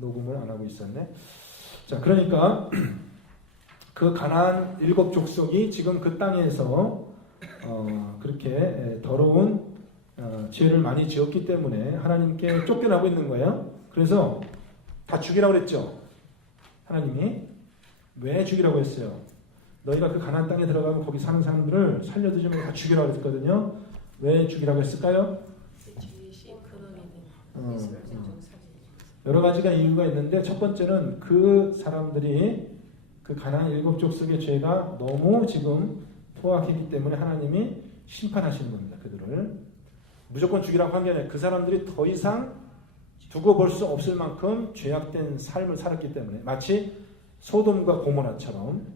녹음을 안 하고 있었네. 자, 그러니까 그 가나안 7족속이 지금 그 땅에서 그렇게 더러운 죄를 많이 지었기 때문에 하나님께 쫓겨나고 있는 거예요. 그래서 다 죽이라고 그랬죠. 하나님이 왜 죽이라고 했어요? 너희가 그 가나안 땅에 들어가면 거기 사는 사람들을 살려두지 말고 다 죽이라고 했거든요. 왜 죽이라고 했을까요? 여러 가지가 이유가 있는데 첫 번째는 그 사람들이 그 가나안 7족속의 죄가 너무 지금 포악했기 때문에 하나님이 심판하시는 겁니다. 그들을 무조건 죽이라고 한 게 아니라 그 사람들이 더 이상 두고 볼 수 없을 만큼 죄악된 삶을 살았기 때문에 마치 소돔과 고모라처럼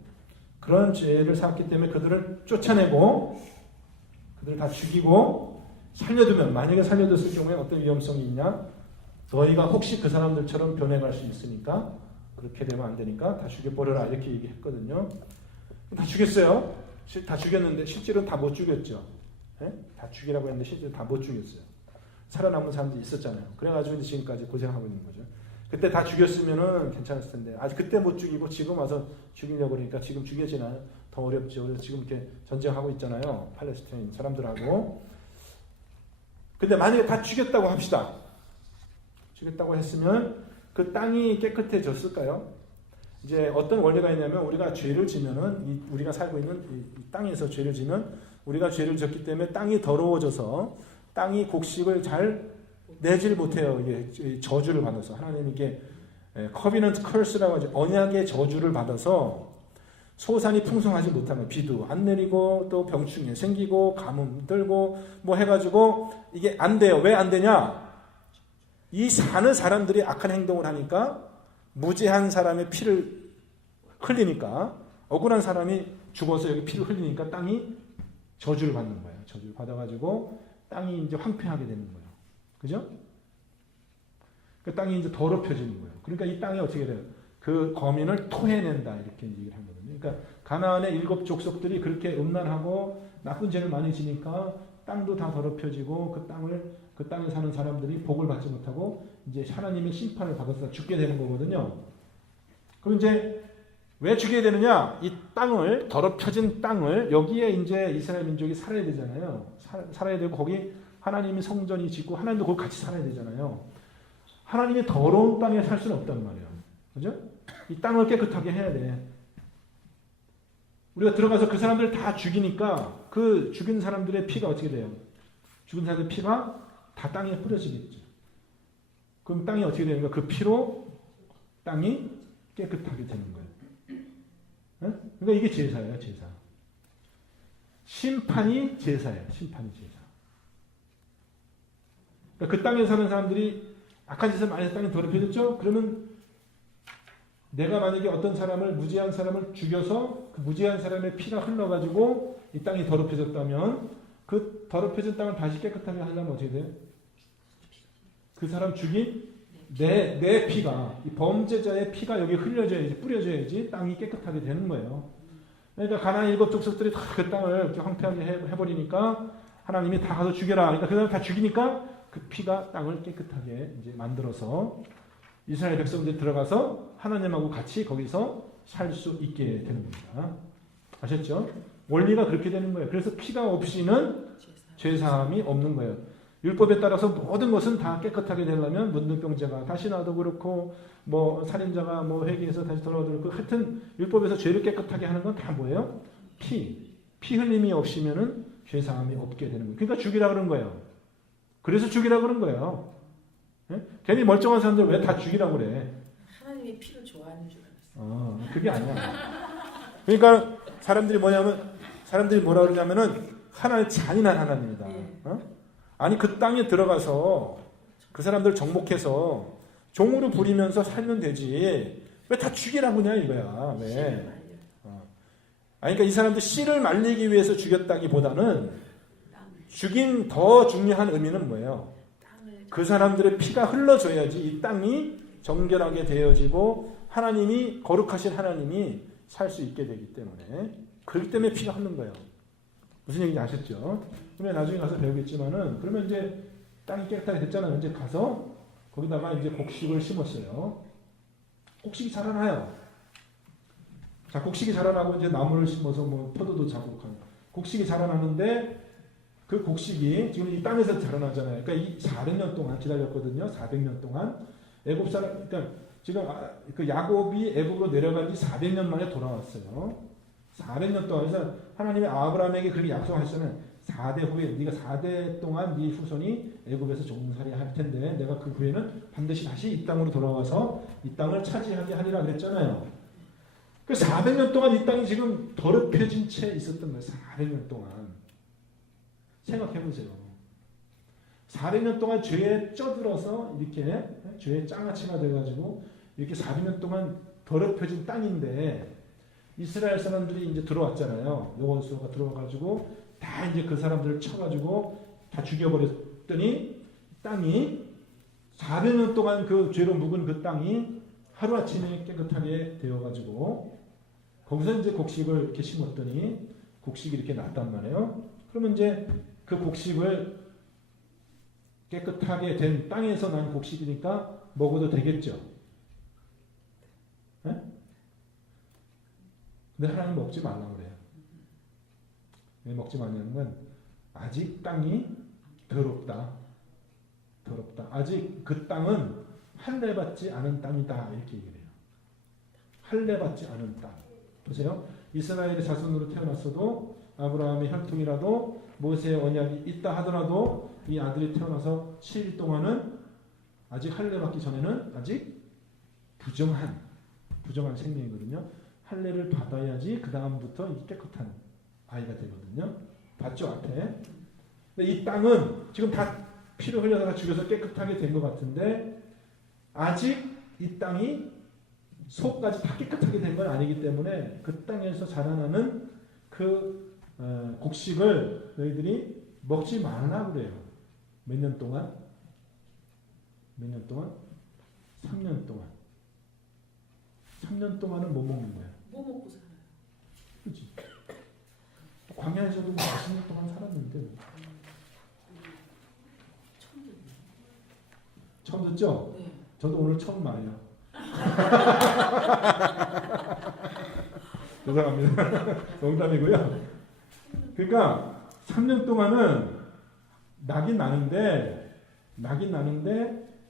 그런 죄를 살았기 때문에 그들을 쫓아내고 그들을 다 죽이고 살려두면 만약에 살려뒀을 경우에 어떤 위험성이 있냐? 너희가 혹시 그 사람들처럼 변해갈 수 있으니까 그렇게 되면 안 되니까 다 죽여버려라 이렇게 얘기했거든요. 다 죽였어요. 다 죽였는데 실제로는 다 못 죽였죠. 네? 다 죽이라고 했는데 실제로 다 못 죽였어요. 살아남은 사람들이 있었잖아요. 그래가지고 지금까지 고생하고 있는 거죠. 그때 다 죽였으면은 괜찮았을 텐데 아직 그때 못 죽이고 지금 와서 죽이려고 그러니까 지금 죽여지나요? 더 어렵죠. 그래서 지금 이렇게 전쟁하고 있잖아요. 팔레스타인 사람들하고. 근데 만약에 다 죽였다고 합시다. 죽였다고 했으면 그 땅이 깨끗해졌을까요? 이제 어떤 원리가 있냐면 우리가 죄를 지면은 우리가 살고 있는 이 땅에서 죄를 지면 우리가 죄를 졌기 때문에 땅이 더러워져서 땅이 곡식을 잘 내질 못해요. 이게 저주를 받아서 하나님 이게 커비넌트 커스라고 하죠. 언약의 저주를 받아서 소산이 풍성하지 못하면 비도 안 내리고 또 병충해 생기고 가뭄 들고 뭐 해가지고 이게 안 돼요. 왜 안 되냐? 이 사는 사람들이 악한 행동을 하니까 무죄한 사람의 피를 흘리니까 억울한 사람이 죽어서 여기 피를 흘리니까 땅이 저주를 받는 거예요. 저주를 받아가지고 땅이 이제 황폐하게 되는 거예요. 그죠? 그 땅이 이제 더럽혀지는 거예요. 그러니까 이 땅이 어떻게 돼요? 그 거민을 토해낸다 이렇게 얘기를 하거든요. 그러니까 가나안의 7족속들이 그렇게 음란하고 나쁜 죄를 많이 지니까 땅도 다 더럽혀지고 그 땅에 사는 사람들이 복을 받지 못하고 이제 하나님의 심판을 받아서 죽게 되는 거거든요. 그럼 이제 왜 죽게 되느냐? 이 땅을 더럽혀진 땅을 여기에 이제 이스라엘 민족이 살아야 되잖아요. 살아야 되고 거기 하나님이 성전이 짓고 하나님도 거기 같이 살아야 되잖아요. 하나님이 더러운 땅에 살 수는 없단 말이에요. 그죠? 이 땅을 깨끗하게 해야 돼. 우리가 들어가서 그 사람들 다 죽이니까 그 죽인 사람들의 피가 어떻게 돼요? 죽은 사람들의 피가 다 땅에 뿌려지겠죠. 그럼 땅이 어떻게 되는가? 그 피로 땅이 깨끗하게 되는 거예요. 네? 그러니까 이게 제사예요, 제사. 심판이 제사예요, 심판이 제사. 그러니까 그 땅에 사는 사람들이 악한 짓을 많이 해서 땅이 더럽혀졌죠? 그러면 내가 만약에 어떤 사람을 무죄한 사람을 죽여서 그 무죄한 사람의 피가 흘러가지고 이 땅이 더럽혀졌다면 그 더럽혀진 땅을 다시 깨끗하게 하려면 어떻게 돼요? 그 사람 죽인 내 피가 이 범죄자의 피가 여기 흘려져야지 뿌려져야지 땅이 깨끗하게 되는 거예요. 그러니까 가나안 7족속들이 다 그 땅을 이렇게 황폐하게 해버리니까 하나님이 다 가서 죽여라. 그러니까 그 사람 다 죽이니까 그 피가 땅을 깨끗하게 이제 만들어서 이스라엘 백성들이 들어가서 하나님하고 같이 거기서 살 수 있게 되는 겁니다. 아셨죠? 원리가 그렇게 되는 거예요. 그래서 피가 없이는 죄사함이 없는 거예요. 율법에 따라서 모든 것은 다 깨끗하게 되려면 문둥병자가 다시 나도 그렇고 뭐 살인자가 뭐 회개해서 다시 돌아와도 그렇고 하여튼 율법에서 죄를 깨끗하게 하는 건 다 뭐예요? 피 흘림이 없이면은 죄사함이 없게 되는 거예요. 그러니까 죽이라 그런 거예요. 그래서 죽이라 그런 거예요. 네? 괜히 멀쩡한 사람들 왜 다 죽이라고 그래? 하나님이 피를 좋아하는 줄 알았어. 그게 아니야. 그러니까 사람들이 뭐라 그러냐면은 하나님 잔인한 하나님이다. 아니 그 땅에 들어가서 그 사람들 정복해서 종으로 부리면서 살면 되지. 왜 다 죽이라고 하냐 이거야. 왜? 아니 그러니까 이 사람들 씨를 말리기 위해서 죽였다기보다는 죽인 더 중요한 의미는 뭐예요? 그 사람들의 피가 흘러줘야지 이 땅이 정결하게 되어지고 하나님이 거룩하신 하나님이 살 수 있게 되기 때문에 그렇기 때문에 피가 흐르는 거예요. 무슨 얘기인지 아셨죠? 그러면 나중에 가서 배우겠지만은 그러면 이제 땅이 깨끗하게 됐잖아요. 이제 가서 거기다가 이제 곡식을 심었어요. 곡식이 자라나요. 자, 곡식이 자라나고 이제 나무를 심어서 뭐 포도도 자국하고 곡식이 자라나는데 그 곡식이 지금 이 땅에서 자라나잖아요. 그러니까 이 400년 동안 기다렸거든요. 400년 동안 애굽 사람, 그러니까 지금 그 야곱이 애굽으로 내려간 지 400년 만에 돌아왔어요. 400년 동안. 그래서 하나님이 아브라함에게 그렇게 약속하셨잖아요. 4대 후에 네가 4대 동안 네 후손이 애굽에서 종살이 할 텐데 내가 그 후에는 반드시 다시 이 땅으로 돌아와서 이 땅을 차지하게 하리라 그랬잖아요. 그 400년 동안 이 땅이 지금 더럽혀진 채 있었던 거예요. 400년 동안. 생각해보세요. 400년 동안 죄에 쪄들어서 이렇게 죄의 장아찌가 돼가지고 이렇게 400년 동안 더럽혀진 땅인데 이스라엘 사람들이 이제 들어왔잖아요. 여호수아가 들어와가지고 다 이제 그 사람들을 쳐가지고 다 죽여버렸더니 땅이 400년 동안 그 죄로 묵은 그 땅이 하루아침에 깨끗하게 되어가지고 거기서 이제 곡식을 이렇게 심었더니 곡식이 이렇게 났단 말이에요. 그러면 이제 그 곡식을 깨끗하게 된 땅에서 난 곡식이니까 먹어도 되겠죠. 네? 근데 하나님 먹지 말라고 그래요. 왜 먹지 말냐면 아직 땅이 더럽다. 더럽다. 아직 그 땅은 할례받지 않은 땅이다. 이렇게 얘기를 해요. 할례받지 않은 땅. 보세요. 이스라엘의 자손으로 태어났어도 아브라함의 혈통이라도 모세의 언약이 있다 하더라도 이 아들이 태어나서 7일 동안은 아직 할례받기 전에는 아직 부정한 생명이거든요. 할례를 받아야지 그 다음부터 깨끗한 아이가 되거든요. 봤죠 앞에. 근데 이 땅은 지금 다 피를 흘려서 죽여서 깨끗하게 된 것 같은데 아직 이 땅이 속까지 다 깨끗하게 된 건 아니기 때문에 그 땅에서 자라나는 그 곡식을 너희들이 먹지 말라 그래요. 몇 년 동안? 몇 년 동안? 3년 동안. 3년 동안은 못 먹는 거야. 뭐 먹고 살아요? 그렇지. 광야에서도 40년 동안 살았는데. 처음 듣죠? 네. 저도 오늘 처음 말해요. 죄송합니다. 농담이고요. 그러니까 3년 동안은 나긴 나는데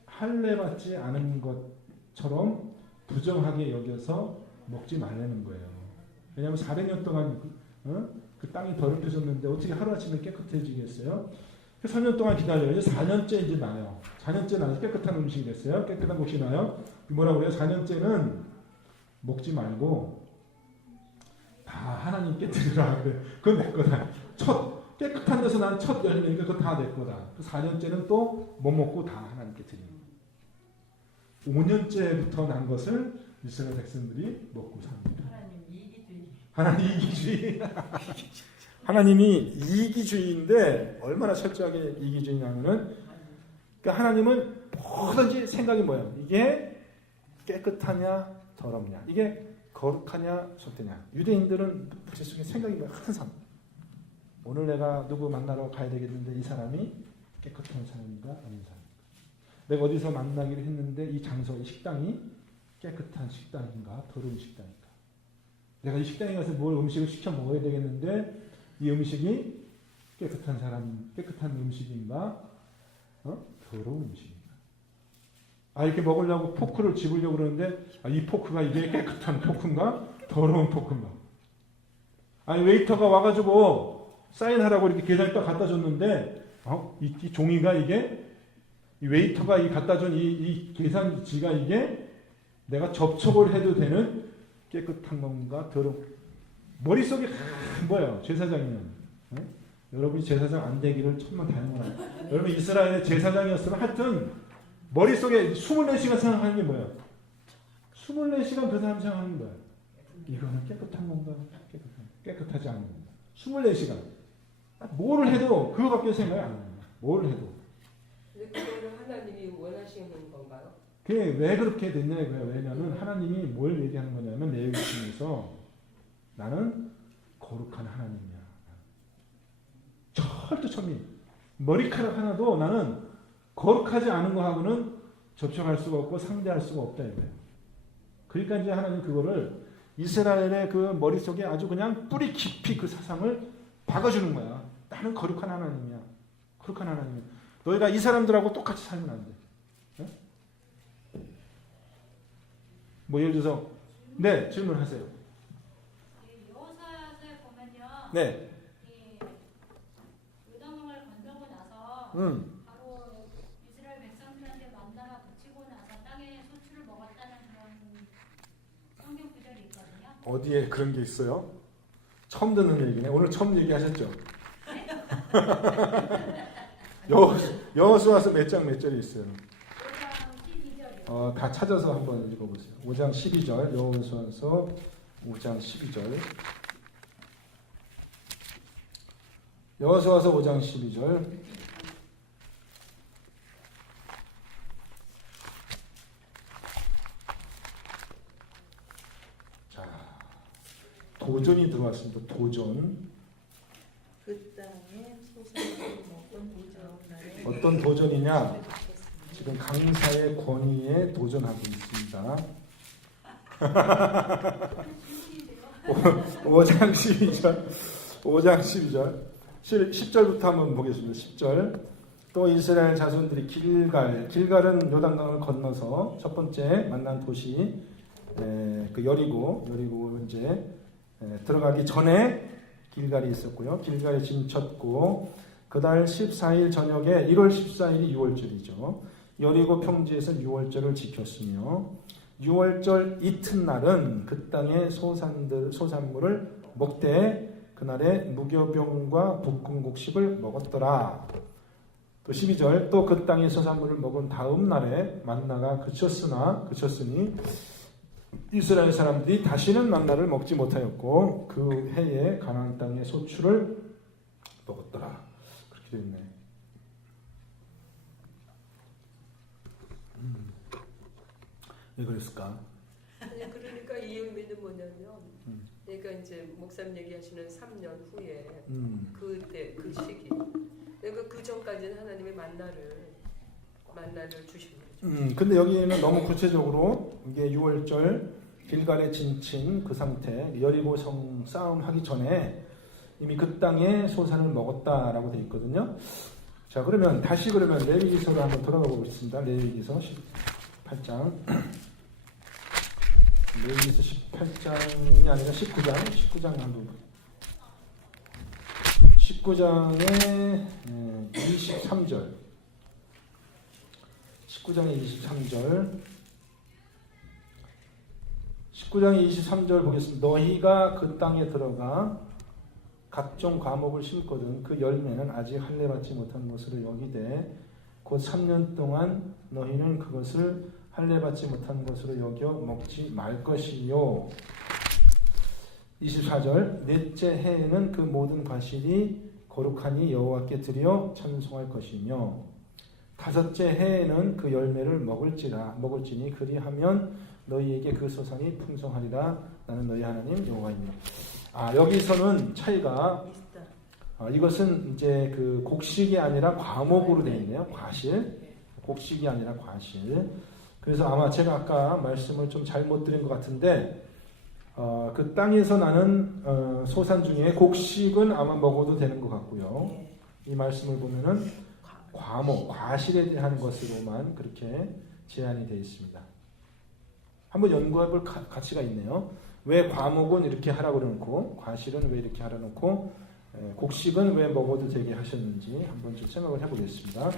할례받지 않은 것처럼 부정하게 여겨서 먹지 말라는 거예요. 왜냐하면 400년 동안 그 땅이 더럽혀졌는데 어떻게 하루아침에 깨끗해지겠어요? 3년 동안 기다려요. 이제 4년째 이제 나요. 4년째 나서 깨끗한 음식이 됐어요. 깨끗한 곡식이 나요. 뭐라고 그래요? 4년째는 먹지 말고 다 하나님께 드리라. 그래. 그건 내 거다. 깨끗한 데서 난 첫 열매니까 그거 다 내 거다. 4년째는 또 못 먹고 다 하나님께 드리는 거예요. 5년째부터 난 것을 이스라엘 백성들이 먹고 삽니다. 하나님 이기주의. 하나님이 이기주의인데 얼마나 철저하게 이기주의냐면은 그러니까 하나님은 뭐든지 생각이 뭐예요? 이게 깨끗하냐 더럽냐, 이게 거룩하냐 좋대냐. 유대인들은 머릿속에 생각이 뭐예요? 항상 오늘 내가 누구 만나러 가야 되겠는데 이 사람이 깨끗한 사람인가 아닌 사람인가, 내가 어디서 만나기로 했는데 이 장소, 이 식당이 깨끗한 식당인가 더러운 식당인가, 내가 이 식당에 가서 뭘 음식을 시켜 먹어야 되겠는데 이 음식이 깨끗한 음식인가, 더러운 음식인가. 이렇게 먹으려고 포크를 집으려고 그러는데 이 포크가 이게 깨끗한 포크인가, 더러운 포크인가. 웨이터가 와가지고 사인하라고 이렇게 계산기딱 갖다 줬는데 이 종이가 이게 이 웨이터가 갖다 준 이 계산지가 이게 내가 접촉을 해도 되는 깨끗한 건가 더러운. 머릿속에 뭐예요? 제사장이면. 여러분이 제사장 안 되기를 천만 다행이나. 여러분 이스라엘의 제사장이었으면 하여튼 머릿속에 24시간 생각하는 게 뭐예요? 24시간 그 사람 생각하는 거예요. 이거는 깨끗한 건가? 깨끗하지 않은 건가? 24시간. 뭘 해도 그거밖에 생각이 안 나요. 뭘 해도. 근데 그거는 하나님이 원하시는 건가요? 그게 왜 그렇게 됐냐 이거예요. 왜냐하면 하나님이 뭘 얘기하는 거냐면 레위기에서 나는 거룩한 하나님이야. 철두철미. 머리카락 하나도 나는 거룩하지 않은 거하고는 접촉할 수가 없고 상대할 수가 없다 이거예요. 그러니까 이제 하나님 그거를 이스라엘의 그 머릿속에 아주 그냥 뿌리 깊이 그 사상을 박아주는 거야. 나는 거룩한 하나님이야. 거룩한 하나님이야. 너희가 이 사람들하고 똑같이 살면 안 돼. 네? 뭐 예를 들어서 네, 질문하세요. 여호사야서에 보면요. 네. 요단강을 건너고 나서 바로 이스라엘 백성들한테 만나가 붙이고 나서 땅에 소출을 먹었다는 그런 성경 구절이 있거든요. 어디에 그런 게 있어요? 처음 듣는 얘기네. 오늘 처음 얘기하셨죠? 여호수아서 몇 장 몇 절이 있어요? 5장 12절이요. 다 찾아서 한번 읽어보세요. 5장 12절, 여호수아서 5장 12절. 여호수아서 5장 12절. 자, 도전이 들어왔습니다. 도전. 그 땅에 소산을 먹은 도전 어떤 도전이냐? 지금 강사의 권위에 도전하고 있습니다. 5장 12절, 5장 12절, 10절부터 한번 보겠습니다. 10절. 또 이스라엘 자손들이 길갈은 요단강을 건너서 첫 번째 만난 도시 그 여리고 이제 들어가기 전에 길갈이 있었고요. 길갈에 진쳤고 그달 14일 저녁에 1월 14일이 6월절이죠. 여리고 평지에서 6월절을 지켰으며 6월절 이튿날은 그 땅의 소산물을 먹되 그날에 무교병과 볶음곡식을 먹었더라. 또 12절 또 그 땅의 소산물을 먹은 다음 날에 만나가 그쳤으니 이스라엘 사람들이 다시는 만나를 먹지 못하였고 그 해에 가나안 땅의 소출을 먹었더라. 그렇게 되어 있네. 왜 그랬을까? 아니 그러니까 이 의미는 뭐냐면 그러니까 이제 목사님 얘기하시는 3년 후에 그때 그 시기 그러니까 그 전까지는 하나님의 만나를 주신 거죠. 근데 여기는 너무 구체적으로 이게 6월절 길갈에 진친 그 상태 여리고 성 싸움하기 전에 이미 그 땅에 소산을 먹었다라고 되어 있거든요. 자 그러면 다시 레위기서로 한번 돌아가 보겠습니다. 레위기서 18장 레위기서 18장이 아니라 19장 한번 19장의 23절 19장의 23절 보겠습니다. 너희가 그 땅에 들어가 각종 과목을 심거든 그 열매는 아직 할례 받지 못한 것으로 여기되 곧 3년 동안 너희는 그것을 할례 받지 못한 것으로 여겨 먹지 말 것이요. 24절 넷째 해에는 그 모든 과실이 거룩하니 여호와께 드려 찬송할 것이며 다섯째 해에는 그 열매를 먹을지니 그리하면 너희에게 그 소산이 풍성하리라. 나는 너희 하나님 여호와입니다. 여기서는 차이가 이것은 이제 그 곡식이 아니라 과목으로 되어 있네요. 과실. 곡식이 아니라 과실. 그래서 아마 제가 아까 말씀을 좀 잘못 드린 것 같은데 그 땅에서 나는 소산 중에 곡식은 아마 먹어도 되는 것 같고요. 이 말씀을 보면은 과목, 과실에 대한 것으로만 그렇게 제한이 되어 있습니다. 한번 연구해 볼 가치가 있네요. 왜 과목은 이렇게 하라고 그러놓고 과실은 왜 이렇게 하라 놓고 곡식은 왜 먹어도 되게 하셨는지 한번 좀 생각을 해보겠습니다.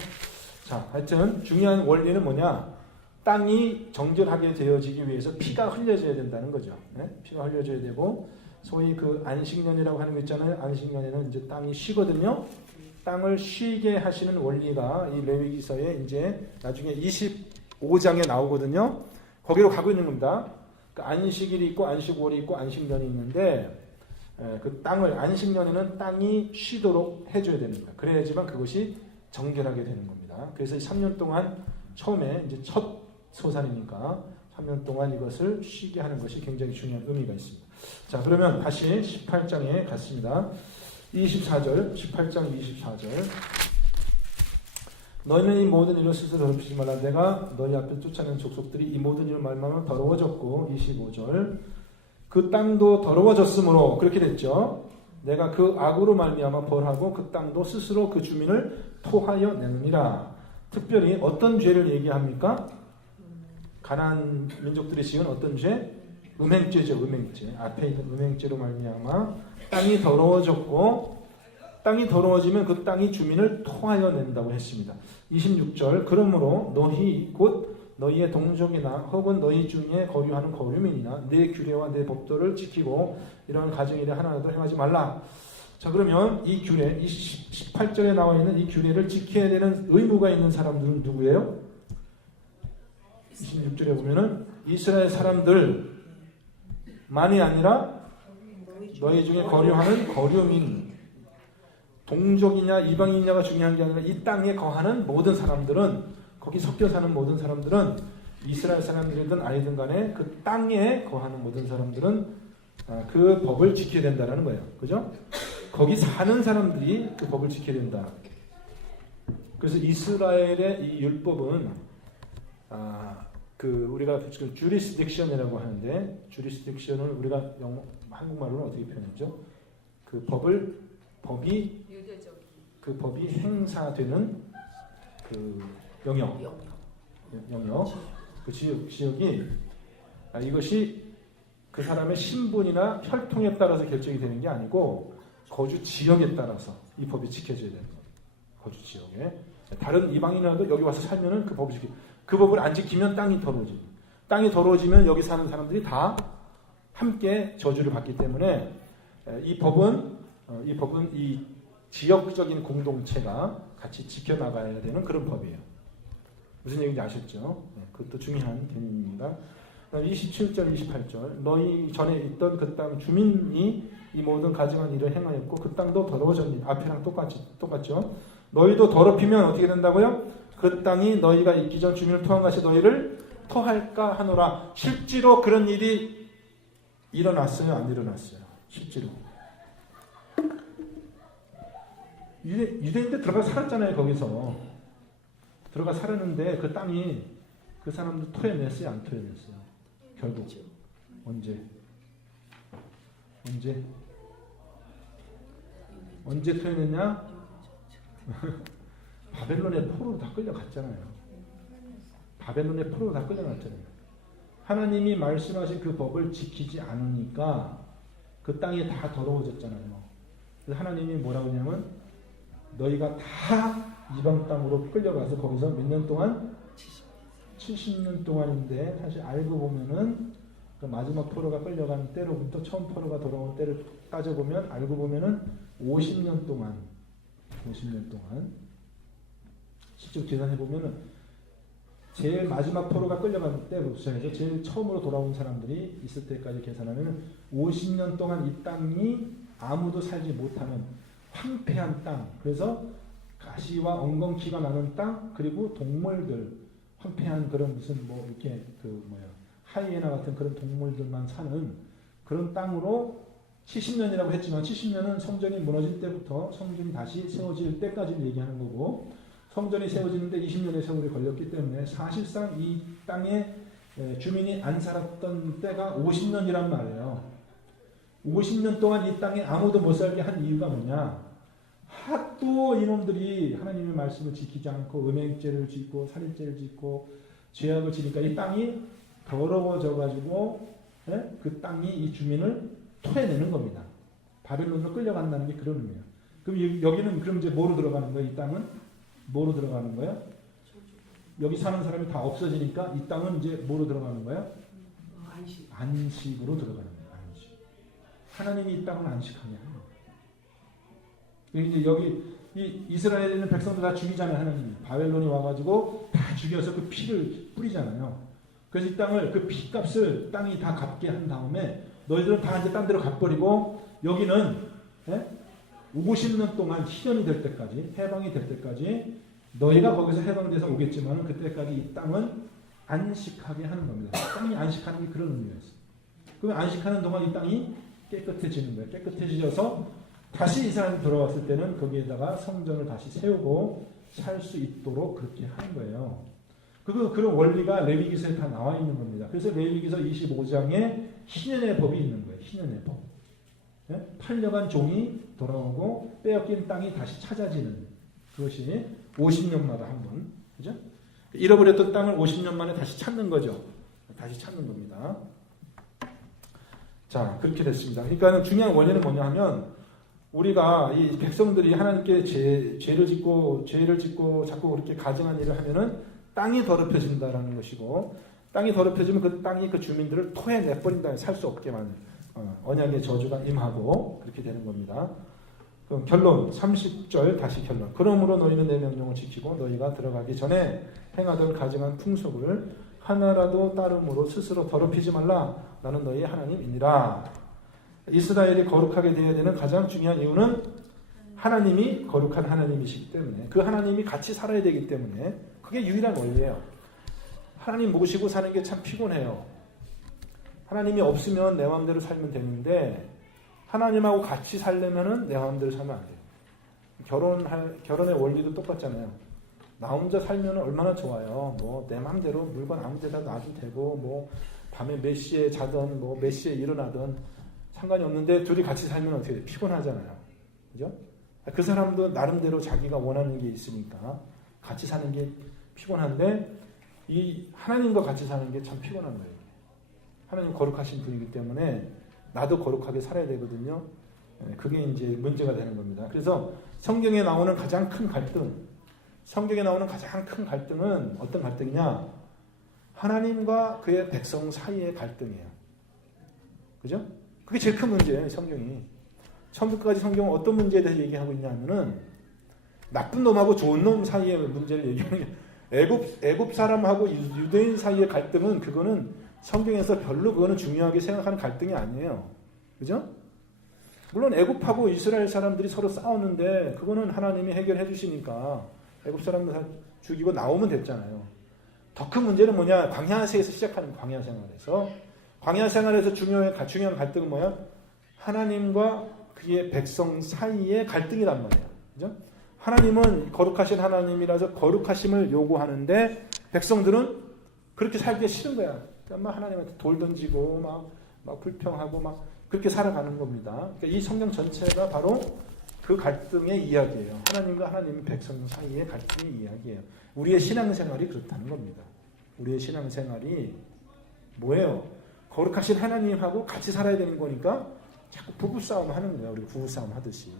자, 하여튼 중요한 원리는 뭐냐? 땅이 정결하게 되어지기 위해서 피가 흘려져야 된다는 거죠. 네? 피가 흘려져야 되고 소위 그 안식년이라고 하는 거 있잖아요. 안식년에는 이제 땅이 쉬거든요. 땅을 쉬게 하시는 원리가 이 레위기서에 이제 나중에 25장에 나오거든요. 거기로 가고 있는 겁니다. 그 안식일이 있고 안식월이 있고 안식년이 있는데 그 땅을 안식년에는 땅이 쉬도록 해줘야 되는 거예요. 그래야지만 그것이 정결하게 되는 겁니다. 그래서 3년 동안 처음에 이제 첫 소산이니까 3년 동안 이것을 쉬게 하는 것이 굉장히 중요한 의미가 있습니다. 자, 그러면 다시 18장에 갔습니다. 18장 24절 너희는 이 모든 일을 스스로 더럽히지 말라. 내가 너희 앞에 쫓아낸 족속들이 이 모든 일을 말미암아 더러워졌고 25절 그 땅도 더러워졌으므로 그렇게 됐죠. 내가 그 악으로 말미암아 벌하고 그 땅도 스스로 그 주민을 토하여 내느니라. 특별히 어떤 죄를 얘기합니까? 가나안 민족들이 지은 어떤 죄? 음행죄죠. 음행죄. 앞에 있는 음행죄로 말미암아 땅이 더러워졌고 땅이 더러워지면 그 땅이 주민을 토하여 낸다고 했습니다. 26절 그러므로 너희 곧 너희의 동족이나 혹은 너희 중에 거류하는 거류민이나 내 규례와 내 법도를 지키고 이러한 가정일에 하나라도 행하지 말라. 자 그러면 이 규례, 이 18절에 나와 있는 이 규례를 지켜야 되는 의무가 있는 사람들은 누구예요? 26절에 보면은 이스라엘 사람들만이 아니라 너희 중에 거류하는 거류민, 동족이냐 이방인이냐가 중요한 게 아니라 이 땅에 거하는 모든 사람들은, 거기 섞여 사는 모든 사람들은, 이스라엘 사람들이든 아니든 간에 그 땅에 거하는 모든 사람들은 그 법을 지켜야 된다는 거예요. 그죠? 거기 사는 사람들이 그 법을 지켜야 된다. 그래서 이스라엘의 이 율법은 우리가 지금 jurisdiction이라고 하는데, jurisdiction을 우리가 한국말로는 어떻게 표현하죠? 그 법이 유대적 그 법이 행사되는 그 영역, 그 지역이 이것이 그 사람의 신분이나 혈통에 따라서 결정이 되는 게 아니고 거주 지역에 따라서 이 법이 지켜져야 되는 거예요. 거주 지역에 다른 이방인이라도 여기 와서 살면은 그 법을 그 법을 안 지키면 땅이 더러워지고, 땅이 더러워지면 여기 사는 사람들이 다 함께 저주를 받기 때문에 이 법은 이 지역적인 공동체가 같이 지켜나가야 되는 그런 법이에요. 무슨 얘기인지 아셨죠? 그것도 중요한 개념입니다. 27절, 28절 너희 전에 있던 그 땅 주민이 이 모든 가증한 일을 행하였고 그 땅도 더러워졌니? 앞이랑 똑같죠? 너희도 더럽히면 어떻게 된다고요? 그 땅이 너희가 있기 전 주민을 토한 것이 너희를 토할까 하노라. 실제로 그런 일이 일어났어요? 안 일어났어요? 실제로 유대인들 들어가 살았잖아요. 거기서 들어가 살았는데 그 땅이 그 사람들 토해냈어요? 안 토해냈어요? 결국 언제 토해냈냐? 바벨론의 포로로 다 끌려갔잖아요. 바벨론의 포로로 다 끌려갔잖아요. 하나님이 말씀하신 그 법을 지키지 않으니까 그 땅이 다 더러워졌잖아요. 그래서 하나님이 뭐라고 하냐면 너희가 다 이방 땅으로 끌려가서 거기서 몇 년 동안? 70년 동안인데 사실 알고 보면은 그 마지막 포로가 끌려간 때로부터 처음 포로가 돌아온 때를 따져보면 알고 보면은 50년 동안 실제로 계산해보면은 제일 마지막 포로가 끌려간 때부터 해서 제일 처음으로 돌아온 사람들이 있을 때까지 계산하면 50년 동안 이 땅이 아무도 살지 못하는 황폐한 땅, 그래서 가시와 엉겅퀴가 나는 땅, 그리고 동물들, 황폐한 그런 무슨 뭐 이렇게 하이에나 같은 그런 동물들만 사는 그런 땅으로 70년이라고 했지만 70년은 성전이 무너질 때부터 성전이 다시 세워질 때까지를 얘기하는 거고, 성전이 세워지는데 20년의 세월이 걸렸기 때문에 사실상 이 땅에 주민이 안 살았던 때가 50년이란 말이에요. 50년 동안 이 땅에 아무도 못 살게 한 이유가 뭐냐? 하도 이놈들이 하나님의 말씀을 지키지 않고 음행죄를 짓고 살인죄를 짓고 죄악을 지니까 이 땅이 더러워져가지고 그 땅이 이 주민을 토해내는 겁니다. 바벨론으로 끌려간다는 게 그런 의미예요. 그럼 여기는 그럼 이제 뭐로 들어가는 거예요? 이 땅은 뭐로 들어가는 거예요? 여기 사는 사람이 다 없어지니까 이 땅은 이제 뭐로 들어가는 거예요? 안식으로 들어가는 거예요. 안식. 하나님이 이 땅을 안식하냐? 이제 여기 이 이스라엘에 있는 백성들 다 죽이잖아요. 하나님이 바벨론이 와가지고 다 죽여서 그 피를 뿌리잖아요. 그래서 이 땅을 그 피값을 땅이 다 갚게 한 다음에 너희들은 다 이제 딴 데로 갚버리고 여기는 50년 동안 희년이 될 때까지, 해방이 될 때까지 너희가 거기서 해방돼서 오겠지만 그때까지 이 땅은 안식하게 하는 겁니다. 땅이 안식하는 게 그런 의미였어요. 그러면 안식하는 동안 이 땅이 깨끗해지는 거예요. 깨끗해져서 다시 이스라엘이 돌아왔을 때는 거기에다가 성전을 다시 세우고 살 수 있도록 그렇게 하는 거예요. 그런 원리가 레위기서에 다 나와 있는 겁니다. 그래서 레위기서 25장에 희년의 법이 있는 거예요. 희년의 법. 팔려간 종이 돌아오고 빼앗긴 땅이 다시 찾아지는 그것이 50년마다 한 번. 그죠? 잃어버렸던 땅을 50년 만에 다시 찾는 거죠. 다시 찾는 겁니다. 자, 그렇게 됐습니다. 그러니까 중요한 원인은 뭐냐 하면 우리가 이 백성들이 하나님께 죄를 짓고 자꾸 그렇게 가증한 일을 하면은 땅이 더럽혀진다라는 것이고 땅이 더럽혀지면 그 땅이 그 주민들을 토해 내버린다. 살 수 없게 만든 언약의 저주가 임하고 그렇게 되는 겁니다. 그럼 결론 30절 다시 결론. 그러므로 너희는 내 명령을 지키고 너희가 들어가기 전에 행하던 가증한 풍속을 하나라도 따름으로 스스로 더럽히지 말라. 나는 너희 하나님이니라. 이스라엘이 거룩하게 되어야 되는 가장 중요한 이유는 하나님이 거룩한 하나님이시기 때문에 그 하나님이 같이 살아야 되기 때문에 그게 유일한 원리예요. 하나님 모시고 사는 게 참 피곤해요. 하나님이 없으면 내 마음대로 살면 되는데 하나님하고 같이 살려면은 내 마음대로 살면 안 돼요. 결혼의 원리도 똑같잖아요. 나 혼자 살면 얼마나 좋아요. 뭐 내 마음대로 물건 아무 데다 놔도 되고 뭐 밤에 몇 시에 자든 뭐 몇 시에 일어나든 상관이 없는데 둘이 같이 살면 어떻게 돼? 피곤하잖아요. 그죠? 그 사람도 나름대로 자기가 원하는 게 있으니까 같이 사는 게 피곤한데 이 하나님과 같이 사는 게 참 피곤한 거예요. 하나님 거룩하신 분이기 때문에 나도 거룩하게 살아야 되거든요. 그게 이제 문제가 되는 겁니다. 그래서 성경에 나오는 가장 큰 갈등은 어떤 갈등이냐? 하나님과 그의 백성 사이의 갈등이에요. 그죠? 그게 제일 큰 문제예요, 성경이. 처음부터 끝까지 성경은 어떤 문제에 대해서 얘기하고 있냐면은 나쁜 놈하고 좋은 놈 사이의 문제를 얘기하는 게 애굽 사람하고 유대인 사이의 갈등은 그거는 성경에서 별로 그거는 중요하게 생각하는 갈등이 아니에요. 그죠? 물론 애굽하고 이스라엘 사람들이 서로 싸웠는데 그거는 하나님이 해결해 주시니까 애굽 사람들 죽이고 나오면 됐잖아요. 더 큰 문제는 뭐냐? 광야세에서 시작하는 광야 생활에서 중요한 갈등은 뭐야? 하나님과 그의 백성 사이의 갈등이란 말이에요. 그죠? 하나님은 거룩하신 하나님이라서 거룩하심을 요구하는데 백성들은 그렇게 살기가 싫은 거야. 그러니까 막 하나님한테 돌 던지고 막 불평하고 막 그렇게 살아가는 겁니다. 그러니까 이 성경 전체가 바로 그 갈등의 이야기예요. 하나님과 하나님 백성 사이의 갈등의 이야기예요. 우리의 신앙생활이 그렇다는 겁니다. 우리의 신앙생활이 뭐예요? 거룩하신 하나님하고 같이 살아야 되는 거니까 자꾸 부부싸움 하는 거예요. 우리 부부싸움 하듯이.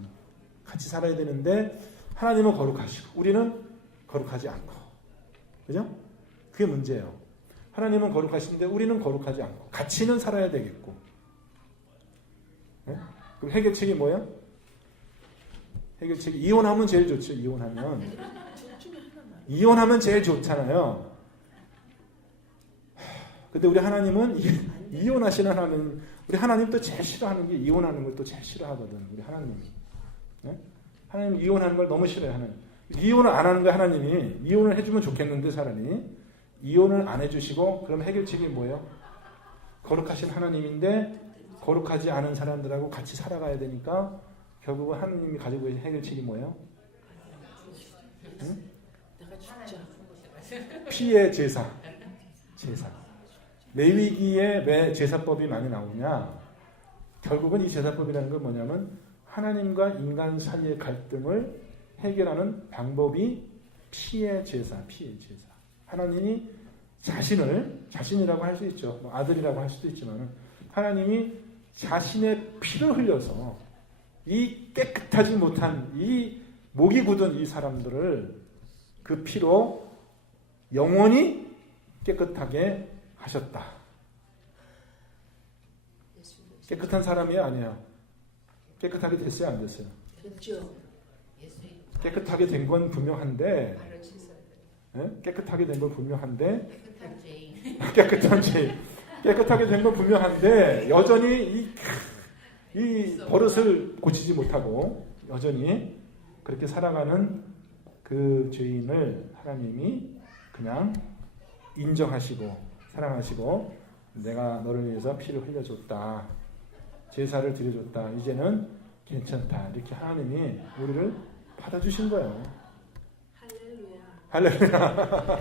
같이 살아야 되는데 하나님은 거룩하시고 우리는 거룩하지 않고. 그죠? 그게 문제예요. 하나님은 거룩하신데 우리는 거룩하지 않고 같이는 살아야 되겠고. 네? 그럼 해결책이 뭐야? 해결책이 이혼하면 제일 좋죠. 이혼하면 제일 좋잖아요. 근데 우리 하나님은 이혼하시는 하나님, 우리 하나님 또 제일 싫어하는 게 이혼하는 걸 또 제일 싫어하거든. 우리 하나님이. 네? 하나님 이혼하는 걸 너무 싫어해요. 하나님. 이혼을 안 하는 거 하나님이 이혼을 해주면 좋겠는데 사람이 이혼을 안 해주시고 그럼 해결책이 뭐예요? 거룩하신 하나님인데 거룩하지 않은 사람들하고 같이 살아가야 되니까 결국은 하나님이 가지고 있는 해결책이 뭐예요? 응? 피의 제사. 레위기에 왜 제사법이 많이 나오냐? 결국은 이 제사법이라는 건 뭐냐면 하나님과 인간 사이의 갈등을 해결하는 방법이 피의 제사. 하나님이 자신이라고 할 수 있죠. 뭐 아들이라고 할 수도 있지만 하나님이 자신의 피를 흘려서 이 깨끗하지 못한 이 목이 굳은 이 사람들을 그 피로 영원히 깨끗하게 하셨다. 깨끗한 사람이 아니에요. 깨끗하게 됐어요, 안 됐어요? 됐죠. 깨끗하게 된 건 분명한데, 깨끗하게 된 건 분명한데, 깨끗하게 된 건 분명한데 여전히 이 버릇을 고치지 못하고 여전히 그렇게 살아가는 그 죄인을 하나님이 그냥 인정하시고 사랑하시고 내가 너를 위해서 피를 흘려줬다. 제사를 드려줬다. 이제는 괜찮다. 이렇게 하나님이 우리를 받아주신 거예요. 할렐루야.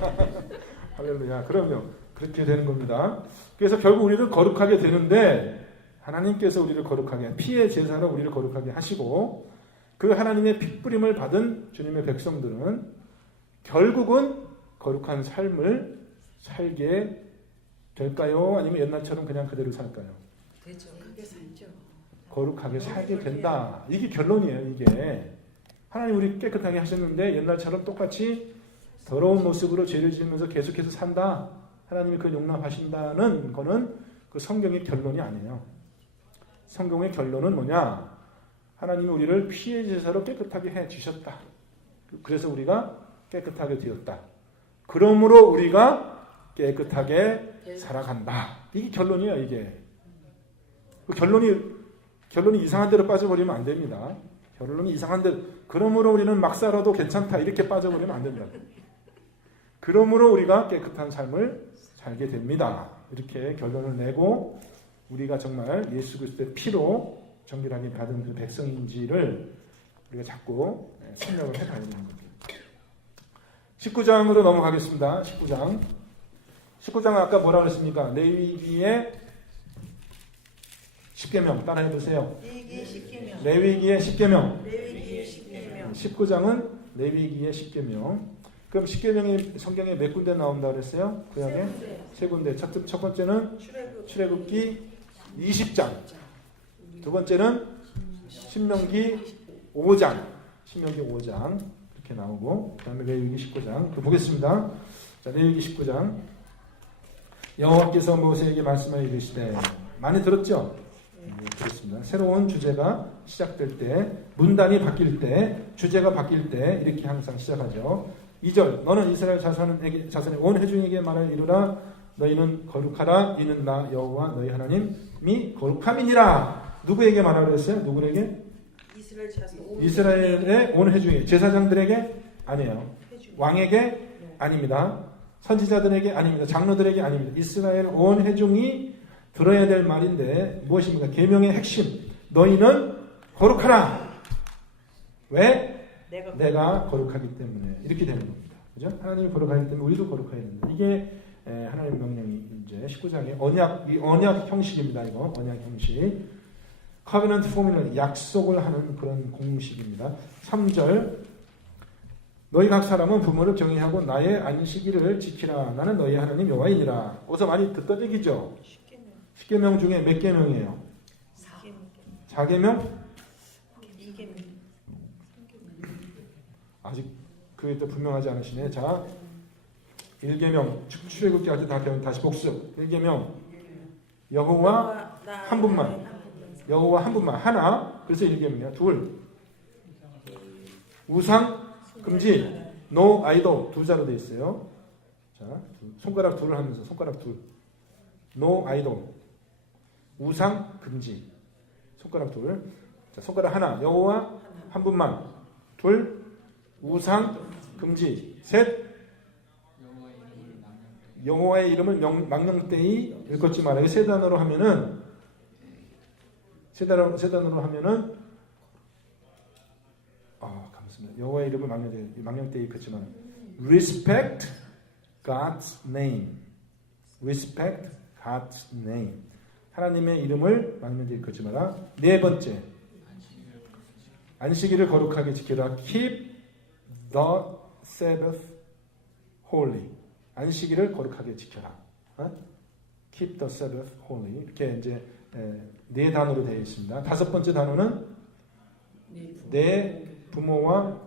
할렐루야. 그럼요. 그렇게 되는 겁니다. 그래서 결국 우리를 거룩하게 되는데 하나님께서 우리를 거룩하게 피의 제사로 우리를 거룩하게 하시고 그 하나님의 핏부림을 받은 주님의 백성들은 결국은 거룩한 삶을 살게 될까요? 아니면 옛날처럼 그냥 그대로 살까요? 되죠. 그게 살죠. 거룩하게 살게 된다. 이게 결론이에요. 이게 하나님 우리 깨끗하게 하셨는데 옛날처럼 똑같이 더러운 모습으로 죄를 지으면서 계속해서 산다. 하나님이 그걸 용납하신다는 거는 그 성경의 결론이 아니에요. 성경의 결론은 뭐냐? 하나님이 우리를 피의 제사로 깨끗하게 해 주셨다. 그래서 우리가 깨끗하게 되었다. 그러므로 우리가 깨끗하게 살아간다. 이게 결론이에요. 이게 그 결론이 이상한 데로 빠져버리면 안 됩니다. 결론이 이상한 데 그러므로 우리는 막 살아도 괜찮다 이렇게 빠져버리면 안 된다. 그러므로 우리가 깨끗한 삶을 살게 됩니다. 이렇게 결론을 내고 우리가 정말 예수 그리스도의 피로 정결하게 받은 그 백성인지를 우리가 자꾸 생각을 해봐야 되는 겁니다. 19장으로 넘어가겠습니다. 19장. 19장은 아까 뭐라 그랬습니까? 레위기의 10계명 따라해 보세요. 레위기의 10계명. 19장은 레위기의 10계명. 그럼 10계명이 성경에 몇 군데 나온다고 그랬어요? 구약에 세 군데. 첫 번째는 출애굽기 20장. 두 번째는 신명기 5장. 신명기 5장. 이렇게 나오고 그다음에 레위기 19장. 보겠습니다. 자, 레위기 19장. 여호와께서 모세에게 말씀하여 이르시되 많이 들었죠? 그렇습니다. 새로운 주제가 시작될 때, 문단이 바뀔 때, 주제가 바뀔 때 이렇게 항상 시작하죠. 2절 너는 이스라엘 자손의 온 회중에게 말하여 이르라 너희는 거룩하라 이는 나 여호와 너희 하나님이 거룩함이니라. 누구에게 말하라 그랬어요? 누구에게? 이스라엘의 온 회중에. 제사장들에게? 아니에요. 왕에게? 아닙니다. 선지자들에게? 아닙니다. 장로들에게? 아닙니다. 이스라엘 온 회중이 들어야 될 말인데 무엇입니까? 계명의 핵심. 너희는 거룩하라. 왜? 내가 거룩하기 때문에. 이렇게 되는 겁니다. 그죠? 하나님이 거룩하기 때문에 우리도 거룩해야 된다. 이게 하나님의 명령이 이제 19장의 언약 형식입니다. 이거 언약 형식. 커비넌트 포뮬러 약속을 하는 그런 공식입니다. 3절 너희 각 사람은 부모를 경외하고 나의 안식일을 지키라. 나는 너희 하나님 여호와이니라. 어디서 많이 듣던 얘기죠? 10계명 중에 몇 계명이에요? 4계명? 아직 그게 또 분명하지 않으시네. 자, 1계명 출애굽기까지 다 배운 다시 복습. 1계명 여호와 한 분만. 여호와 한 분만. 하나. 그래서 1계명이야. 둘. 우상 금지. No idol. 두 자로 되어 있어요. 자, 손가락 둘을 하면서 손가락 둘. No idol. 우상 금지. 손가락 둘. 자, 손가락 하나. 여호와 한 분만. 둘. 우상 금지. 셋. 여호와의 이름을 망령되이 일컫지 말아요. 세 단어로 하면은 감사합니다. 여호와의 이름을 망령되이 일컫지 말아요. Respect God's name. Respect God's name. 하나님의 이름을 망령되이 일컫지 마라. 네 번째. 안식일을 거룩하게 지켜라. Keep the Sabbath holy. 안식일을 거룩하게 지켜라. Keep the Sabbath holy. 이렇게 이제 네 단어로 되어 있습니다. 다섯 번째 단어는 내 부모와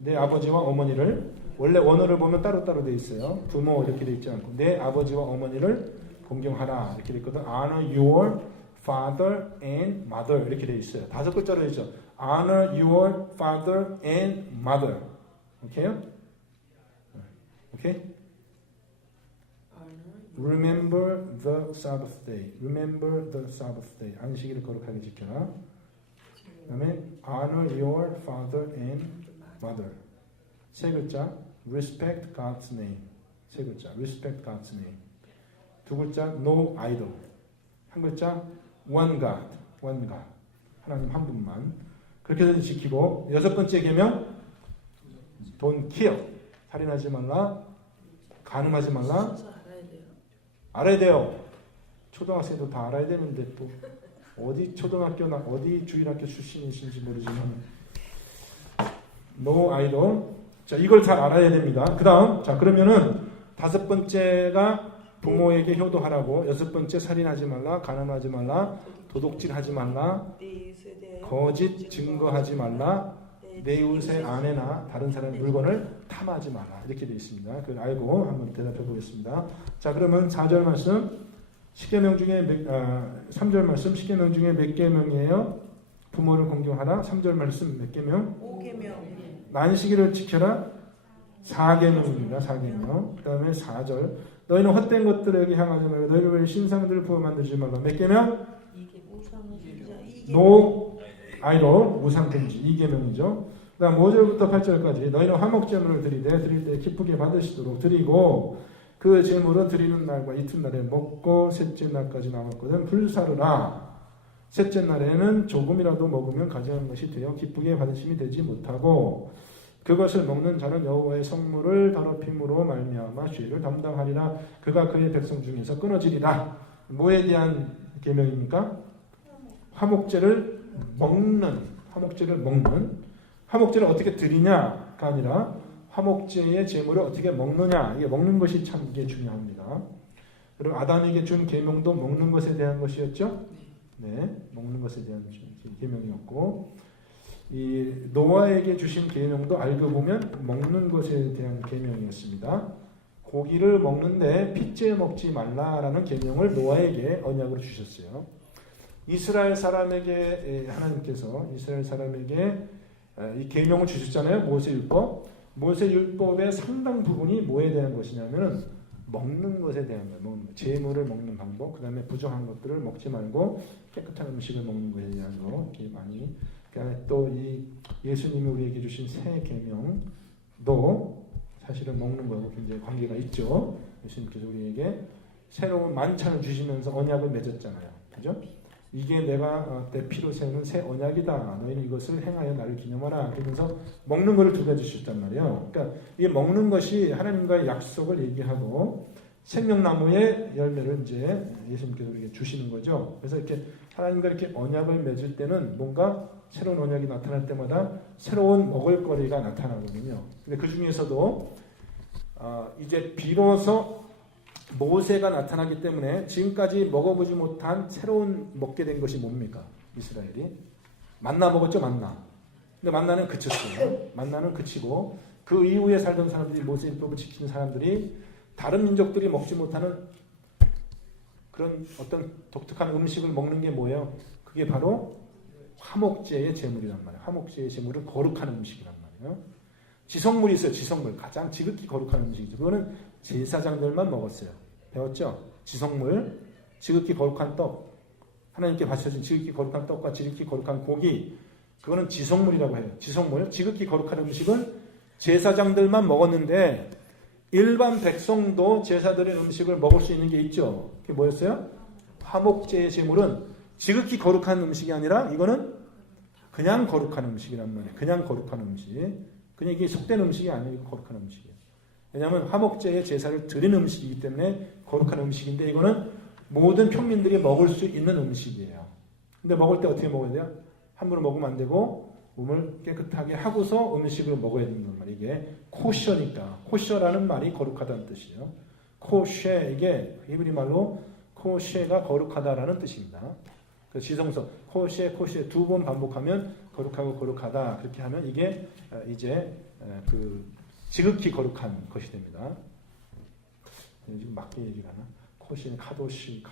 내 아버지와 어머니를, 원래 원어를 보면 따로따로 되어 있어요. 부모 이렇게 되어 있지 않고 내 아버지와 어머니를 존경하라 이렇게 되어 있거든. Honor your father and mother 이렇게 되어 있어요. 다섯 글자로 되어 있죠. Honor your father and mother. 오케이요? 오케이? Remember the Sabbath day. Remember the Sabbath day. 안식일을 거룩하게 지켜라. 그다음에 honor your father and mother. 세 글자. Respect God's name. 세 글자. Respect God's name. 두 글자. No idol. 한 글자. One God. One God. 하나님 한 분만. 그렇게 해서 지키고 여섯 번째 계명. Don't kill. 살인하지 말라, 간음하지 말라. 순서 알아야 돼요. 알아야 돼요. 초등학생도 다 알아야 되는데 또 어디 초등학교나 어디 주일학교 출신이신지 모르지만 no idol. 자, 이걸 잘 알아야 됩니다. 그 다음, 자, 그러면은 5번째가 부모에게 효도하라고, 6번째 살인하지 말라, 간음하지 말라, 도둑질하지 말라, 내 이웃에 대해 거짓 증거하지 말라, 내 이웃의 아내나 다른 사람의 물건을 탐하지 마라. 이렇게 되어 있습니다. 그걸 알고 한번 대답해 보겠습니다. 자, 그러면 4절 말씀, 10계명 중에 3절 말씀, 10계명 중에 몇 계명이에요? 부모를 공경하라. 3절 말씀 몇 계명? 5계명. 만식일을 지켜라. 4계명입니다. 4계명. 그 다음에 4절, 너희는 헛된 것들에게 향하지 말고 너희를 왜 신상들을 부어 만들지 말라. 몇 계명? 노 아이돌 우상 금지 2계명이죠. 그 다음 5절부터 8절까지 너희는 화목제물을 드릴 때 기쁘게 받으시도록 드리고 그 제물은 드리는 날과 이튿날에 먹고 셋째 날까지 남았거든 불사르라. 셋째 날에는 조금이라도 먹으면 가져간 것이 되어 기쁘게 받으심이 되지 못하고 그것을 먹는 자는 여호와의 성물을 더럽힘으로 말미암아 죄를 담당하리라. 그가 그의 백성 중에서 끊어지리라. 뭐에 대한 계명입니까? 화목제를 먹는, 화목제를 어떻게 드리냐가 아니라 화목제의 제물을 어떻게 먹느냐, 이게 먹는 것이 참 이게 중요합니다. 그리고 아담에게 준 계명도 먹는 것에 대한 것이었죠. 네, 먹는 것에 대한 계명이었고, 이 노아에게 주신 계명도 알고 보면 먹는 것에 대한 계명이었습니다. 고기를 먹는데 핏째 먹지 말라라는 계명을 노아에게 언약으로 주셨어요. 이스라엘 사람에게 하나님께서 이스라엘 사람에게 이 계명을 주셨잖아요. 모세율법. 모세율법의 상당 부분이 뭐에 대한 것이냐면은 먹는 것에 대한 거예요. 제물을 먹는 방법, 그 다음에 부정한 것들을 먹지 말고 깨끗한 음식을 먹는 것에 대한 거 이렇게 많이. 그러니까 또 이 예수님이 우리에게 주신 새 계명도 사실은 먹는 거하고 굉장히 관계가 있죠. 예수님께서 우리에게 새로운 만찬을 주시면서 언약을 맺었잖아요. 그죠? 이게 내가 내 피로 세우는 새 언약이다. 너희는 이것을 행하여 나를 기념하라. 그러면서 먹는 것을 두 가지 주셨단 말이에요. 그러니까 이 먹는 것이 하나님과의 약속을 얘기하고 생명나무의 열매를 이제 예수님께서 우리에게 주시는 거죠. 그래서 이렇게 하나님과 이렇게 언약을 맺을 때는 뭔가 새로운 언약이 나타날 때마다 새로운 먹을거리가 나타나거든요. 근데 그 중에서도 이제 비로소 모세가 나타나기 때문에 지금까지 먹어보지 못한 새로운 먹게 된 것이 뭡니까? 이스라엘이 만나 먹었죠. 만나. 근데 만나는 그쳤어요. 만나는 그치고 그 이후에 살던 사람들이 모세율법을 지키는 사람들이 다른 민족들이 먹지 못하는 그런 어떤 독특한 음식을 먹는 게 뭐예요? 그게 바로 화목제의 제물이란 말이에요. 화목제의 제물은 거룩한 음식이란 말이에요. 지성물이 있어요. 지성물. 가장 지극히 거룩한 음식이죠. 그거는 제사장들만 먹었어요. 배웠죠? 지성물, 지극히 거룩한 떡, 하나님께 바쳐진 지극히 거룩한 떡과 지극히 거룩한 고기, 그거는 지성물이라고 해요. 지성물, 지극히 거룩한 음식은 제사장들만 먹었는데 일반 백성도 제사들의 음식을 먹을 수 있는 게 있죠. 그게 뭐였어요? 화목제의 제물은 지극히 거룩한 음식이 아니라 이거는 그냥 거룩한 음식이란 말이에요. 그냥 거룩한 음식. 그냥 이게 속된 음식이 아니고 거룩한 음식이에요. 왜냐하면 화목제의 제사를 드리는 음식이기 때문에 거룩한 음식인데 이거는 모든 평민들이 먹을 수 있는 음식이에요. 근데 먹을 때 어떻게 먹어야 돼요? 함부로 먹으면 안 되고 몸을 깨끗하게 하고서 음식을 먹어야 된단 말이에요. 이게 코셔니까. 코셔라는 말이 거룩하다는 뜻이에요. 코쉐, 이게 히브리 말로 코쉐가 거룩하다라는 뜻입니다. 그 지성서 코쉐 코쉐 두 번 반복하면 거룩하고 거룩하다. 그렇게 하면 이게 이제 그 지극히 거룩한 것이 됩니다. 지금 맞게 얘기를 하나? 코시는 카도시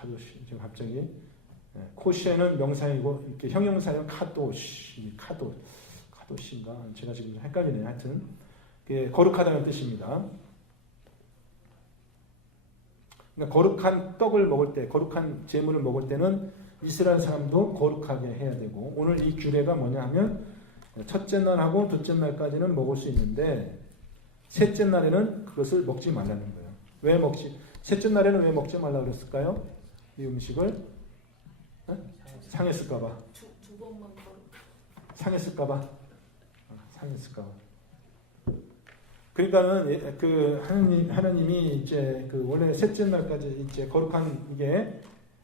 지금 갑자기 코시는 명사이고 이렇게 형용사는 카도시인가? 제가 지금 헷갈리네요. 하여튼 거룩하다는 뜻입니다. 그러니까 거룩한 떡을 먹을 때, 거룩한 제물을 먹을 때는 이스라엘 사람도 거룩하게 해야 되고 오늘 이 규례가 뭐냐 하면 첫째 날하고 둘째 날까지는 먹을 수 있는데 셋째 날에는 그것을 먹지 말라는 거예요. 왜 셋째 날에는 왜 먹지 말라 그랬을까요? 이 음식을 상했을까봐. 두 번만 상했을까봐. 상했을까봐. 그러니까는 그 하나님이 이제 그 원래 셋째 날까지 이제 거룩한 이게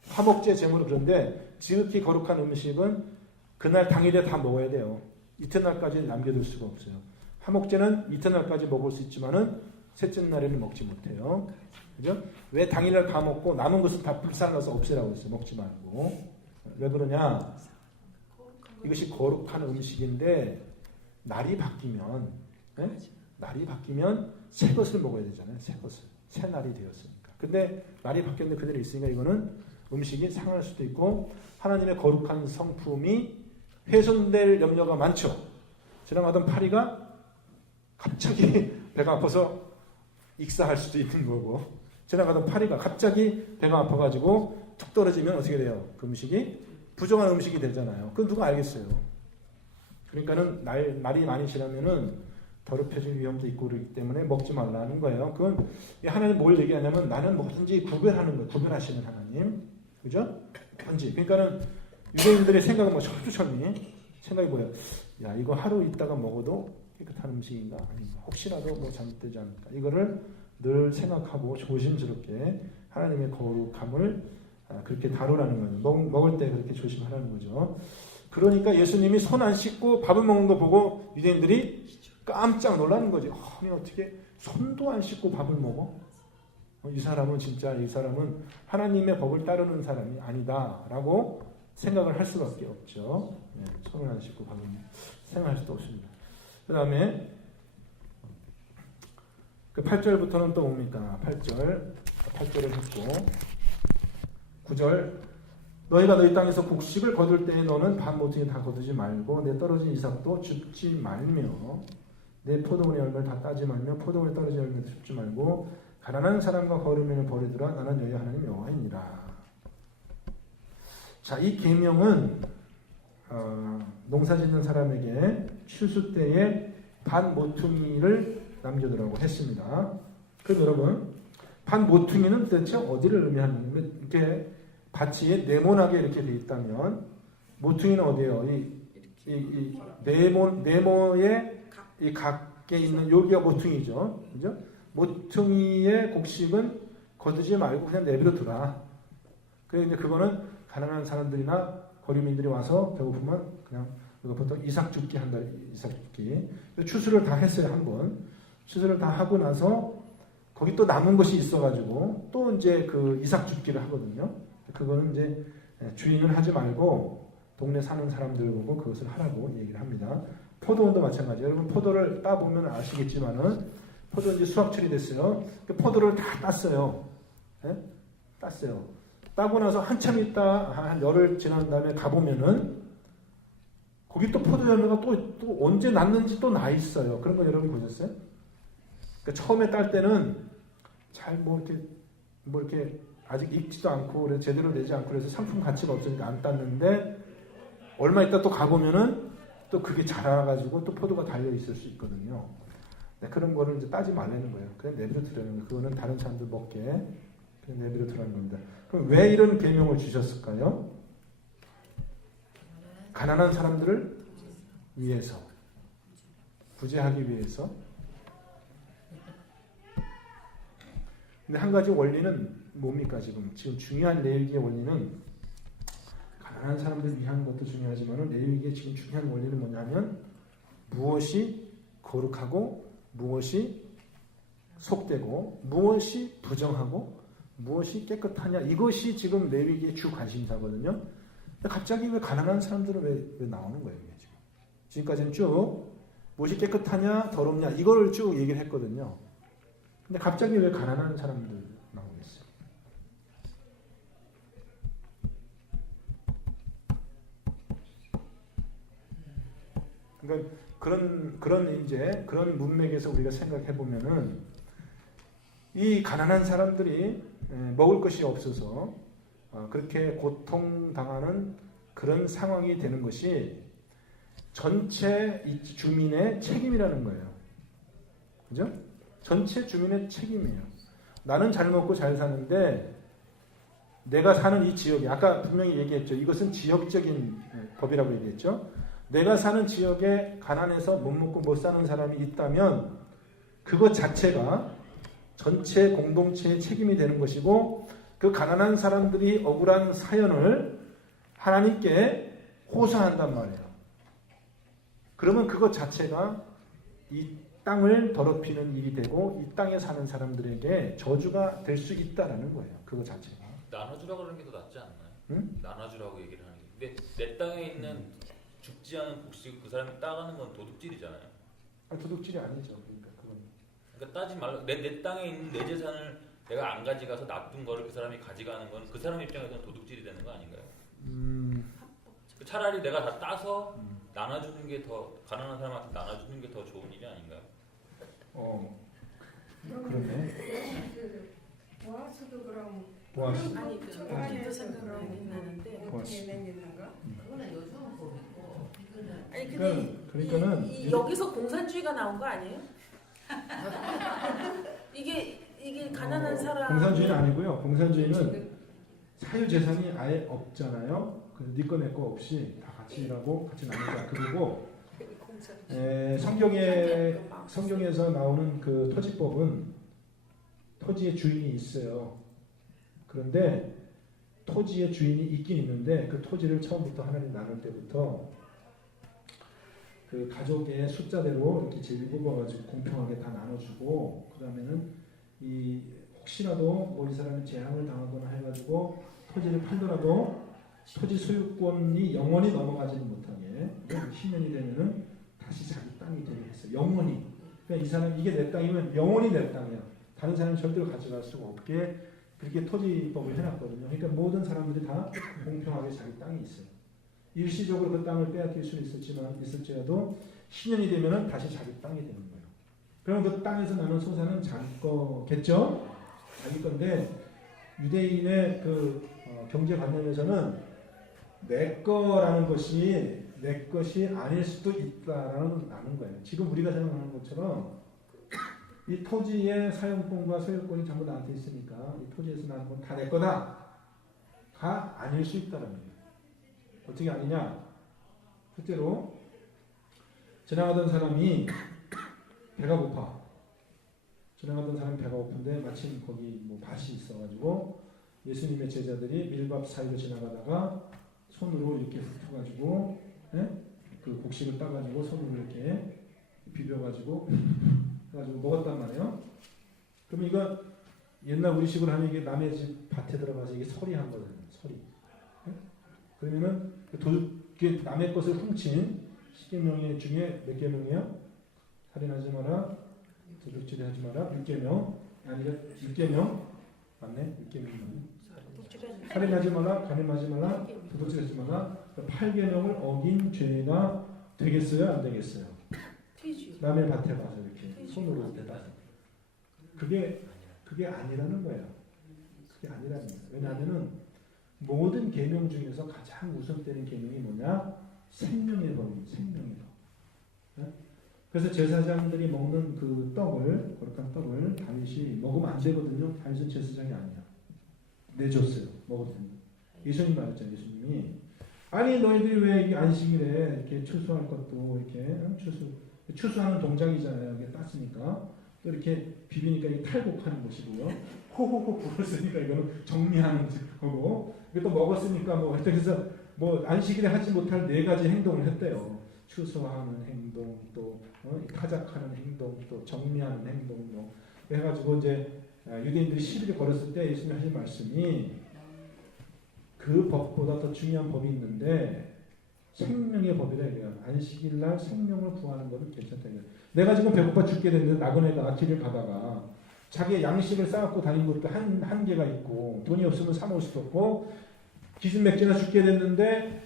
화목제 제물을 그런데 지극히 거룩한 음식은 그날 당일에 다 먹어야 돼요. 이튿날까지 남겨둘 수가 없어요. 화목제는 이튿날까지 먹을 수 있지만은 셋째 날에는 먹지 못해요. 그죠? 왜 당일날 다 먹고 남은 것은 다 불살라서 없애라고 했어요. 먹지 말고. 왜 그러냐? 이것이 거룩한 음식인데 날이 바뀌면 날이 바뀌면 새 것을 먹어야 되잖아요. 새 것을. 새 날이 되었으니까. 근데 날이 바뀌었는데 그대로 있으니까 이거는 음식이 상할 수도 있고 하나님의 거룩한 성품이 훼손될 염려가 많죠. 지나가던 파리가 갑자기 배가 아파서 익사할 수도 있는 거고 지나가던 파리가 갑자기 배가 아파가지고 툭 떨어지면 어떻게 돼요? 그 음식이 부정한 음식이 되잖아요. 그건 누가 알겠어요. 그러니까는 날이 많이 지나면은 더럽혀질 위험도 있고 그렇기 때문에 먹지 말라는 거예요. 그건 하나님 뭘 얘기하냐면 나는 뭐든지 구별하는 거예요. 구별하시는 하나님. 그죠? 단지. 그러니까는 유대인들의 생각은 뭐 철두철미. 생각이 뭐예요? 야, 이거 하루 있다가 먹어도 깨끗한 음식인가? 아닌가? 혹시라도 뭐 잘못되지 않을까? 이거를 늘 생각하고 조심스럽게 하나님의 거룩함을 그렇게 다루라는 거예요. 먹을 때 그렇게 조심하라는 거죠. 그러니까 예수님이 손 안 씻고 밥을 먹는 거 보고 유대인들이 깜짝 놀라는 거지. 아니 어떻게 손도 안 씻고 밥을 먹어? 이 사람은 하나님의 법을 따르는 사람이 아니다라고 생각을 할 수밖에 없죠. 네, 손을 안 씻고 밥을 생각할 수도 없습니다. 그 다음에 그 8절부터는 또 뭡니까? 8절을 했고 9절 너희가 너희 땅에서 곡식을 거둘 때에 너는 반 모퉁이 다 거두지 말고 내 떨어진 이삭도 줍지 말며 내 포도원의 열매를 다 따지 말며 포도원에 떨어진 열매도 줍지 말고 가난한 사람과 거르면을 버리더라. 나는 너희 하나님 여호와이니라. 자, 이 계명은 농사짓는 사람에게 추수 때에 반 모퉁이를 남겨두라고 했습니다. 그럼 여러분 반 모퉁이는 도대체 어디를 의미하는 이렇게 밭이 네모나게 이렇게 돼 있다면 모퉁이는 어디예요? 이 네모의 이 각에 있는 여기가 모퉁이죠. 그죠? 모퉁이의 곡식은 거두지 말고 그냥 내버려 두라. 그래서 이제 그거는 가난한 사람들이나 거류민들이 와서 배고프면 그냥 이거 보통 이삭 줍기 한다. 이삭 줍기. 추수를 다 했어요. 한번. 추수를 다 하고 나서 거기 또 남은 것이 있어가지고 또 이제 그 이삭 줍기를 하거든요. 그거는 이제 주인은 하지 말고 동네 사는 사람들 보고 그것을 하라고 얘기를 합니다. 포도원도 마찬가지예요. 여러분 포도를 따보면 아시겠지만은 포도 이제 수확철이 됐어요. 포도를 다 땄어요. 네? 땄어요. 따고 나서 한참 있다 한 열흘 지난 다음에 가보면은 거기 또 포도 열매가 또 언제 났는지 또 나 있어요. 그런 거 여러분 보셨어요? 그러니까 처음에 딸 때는 잘 뭐 이렇게 아직 익지도 않고 그래서 제대로 내지 않고 그래서 상품 가치가 없으니까 안 땄는데 얼마 있다 또 가보면은 또 그게 자라가지고 또 포도가 달려 있을 수 있거든요. 네, 그런 거를 이제 따지 말라는 거예요. 그냥 내버려 두라는 거예요. 그거는 다른 사람들 먹게 그냥 내버려 두라는 겁니다. 그럼 왜 이런 계명을 주셨을까요? 가난한 사람들을 위해서, 구제하기 위해서. 근데 한 가지 원리는 뭡니까? 지금 중요한 레위기의 원리는 가난한 사람들을 위한 것도 중요하지만 레위기의 지금 중요한 원리는 뭐냐면 무엇이 거룩하고 무엇이 속되고 무엇이 부정하고 무엇이 깨끗하냐 이것이 지금 레위기의 주 관심사거든요. 근데 갑자기 왜 가난한 사람들은 왜 나오는 거예요? 이게 지금까지는 쭉 무엇이 깨끗하냐 더럽냐 이거를 쭉 얘기를 했거든요. 근데 갑자기 왜 가난한 사람들 나오겠어요? 그러니까 그런 문맥에서 우리가 생각해 보면은 이 가난한 사람들이 먹을 것이 없어서 그렇게 고통당하는 그런 상황이 되는 것이 전체 주민의 책임이라는 거예요. 그죠? 전체 주민의 책임이에요. 나는 잘 먹고 잘 사는데 내가 사는 이 지역에 아까 분명히 얘기했죠. 이것은 지역적인 법이라고 얘기했죠. 내가 사는 지역에 가난해서 못 먹고 못 사는 사람이 있다면 그것 자체가 전체 공동체의 책임이 되는 것이고 그 가난한 사람들이 억울한 사연을 하나님께 호소한단 말이에요. 그러면 그것 자체가 이 땅을 더럽히는 일이 되고 이 땅에 사는 사람들에게 저주가 될 수 있다라는 거예요. 그것 자체가. 나눠주라고 그러는 게 더 낫지 않나요? 응? 나눠주라고 얘기를 하는 게. 근데 내 땅에 있는 죽지 않은 곡식 그 사람이 따가는 건 도둑질이잖아요. 도둑질이 아니죠. 그러니까 그건. 그러니까 따지 말라. 내 땅에 있는 내 재산을 내가 안 가져가서 나쁜 거를 그 사람이 가져가는 건 그 사람 입장에서는 도둑질이 되는 거 아닌가요? 차라리 내가 다 따서 나눠주는 게 더 가난한 사람한테 나눠주는 게 더 좋은 일이 아닌가요? 그러네. 보아스도 그럼 보아스. 아니 저기도 생각나긴 나는데 보아스. 그거는 요즘은 보이고 이거는 아니 근데 그러니까는 이 여기서 공산주의가 나온 거 아니에요? 이게 가난한 사람 공산주의는 아니고요. 공산주의는 사유 재산이 아예 없잖아요. 그래서 네 거 내 거 없이 다 같이 일하고 같이 나누자. 그리고 성경에서 나오는 그 토지법은 토지의 주인이 있어요. 그런데 토지의 주인이 있긴 있는데 그 토지를 처음부터 하나님 나눌 때부터 그 가족의 숫자대로 이렇게 제일뽑아가지고 공평하게 다 나눠주고 그 다음에는 이 혹시라도 뭐 이 사람이 재앙을 당하거나 해가지고 토지를 팔더라도 토지 소유권이 영원히 넘어가지는 못하게 10년이 되면은 다시 자기 땅이 되게 했어요. 영원히. 그러니까 이 사람 이게 내 땅이면 영원히 내 땅이야. 다른 사람이 절대로 가져갈 수가 없게 그렇게 토지법을 해놨거든요. 그러니까 모든 사람들이 다 공평하게 자기 땅이 있어요. 일시적으로 그 땅을 빼앗길 수는 있을지라도 10년이 되면은 다시 자기 땅이 되는 거예요. 그럼 그 땅에서 나는 소산은 자기 거겠죠? 자기 건데 유대인의 그 경제관념에서는 내 거라는 것이 내 것이 아닐 수도 있다라는 거예요. 지금 우리가 생각하는 것처럼 이 토지의 사용권과 소유권이 전부 나한테 있으니까 이 토지에서 나는 건 다 내 거다가 아닐 수 있다는 거예요. 어떻게 아니냐? 실제로 지나가던 사람이 배가 고파. 지나가던 사람이 배가 고픈데 마침 거기 뭐 밭이 있어가지고 예수님의 제자들이 밀밥 사이로 지나가다가 손으로 이렇게 훑어가지고 그 곡식을 따가지고 손으로 이렇게 비벼가지고 해가지고 먹었단 말이에요. 그럼 이거 옛날 우리식으로 하면 이게 남의 집 밭에 들어가서 이게 서리한 거잖아요. 서리. 그러면은 남의 것을 훔친 10계명 중에 몇 계명이요? 살인하지 마라, 도둑질하지 마라, 6계명 아니가 6계명 맞네? 6계명 살인하지 마라, 간음하지 마라, 도둑질하지 마라. 8계명을 어긴 죄가 되겠어요? 안 되겠어요? 남의 밭에 가서 이렇게 손으로 대다서 그게 아니라는 거예요. 그게 아니라는 거예요. 왜냐하면은 모든 계명 중에서 가장 우선되는 계명이 뭐냐? 생명의 법입니다. 생명의 법. 그래서 제사장들이 먹는 그 떡을 거룩한 떡을 다윗이 먹으면 안 되거든요. 다윗은 제사장이 아니야. 내줬어요. 먹어도 됩니다. 예수님 말했잖아요. 예수님이 아니 너희들이 왜 이게 안식일에 이렇게 추수할 것도 이렇게 추수하는 동작이잖아요. 이게 땄으니까 또 이렇게 비비니까 이게 탈곡하는 것이고요. 호호호 불었으니까 이거는 정리하는 거고 또 먹었으니까 뭐 하여튼 그래서 뭐 안식일에 하지 못할 4가지 행동을 했대요. 추수하는 행동, 또 타작하는 행동, 또 정리하는 행동, 뭐 해가지고 이제 유대인들이 시비를 걸었을 때 예수님 하신 말씀이 그 법보다 더 중요한 법이 있는데 생명의 법이라 이거야. 안식일 날 생명을 구하는 것은 괜찮다 이거야. 내가 지금 배고파 죽게 됐는데 나그네가 길을 가다가 자기의 양식을 싸갖고 다닌 것도 한계가 있고 돈이 없으면 사 먹을 수도 없고 기승맥주나 죽게 됐는데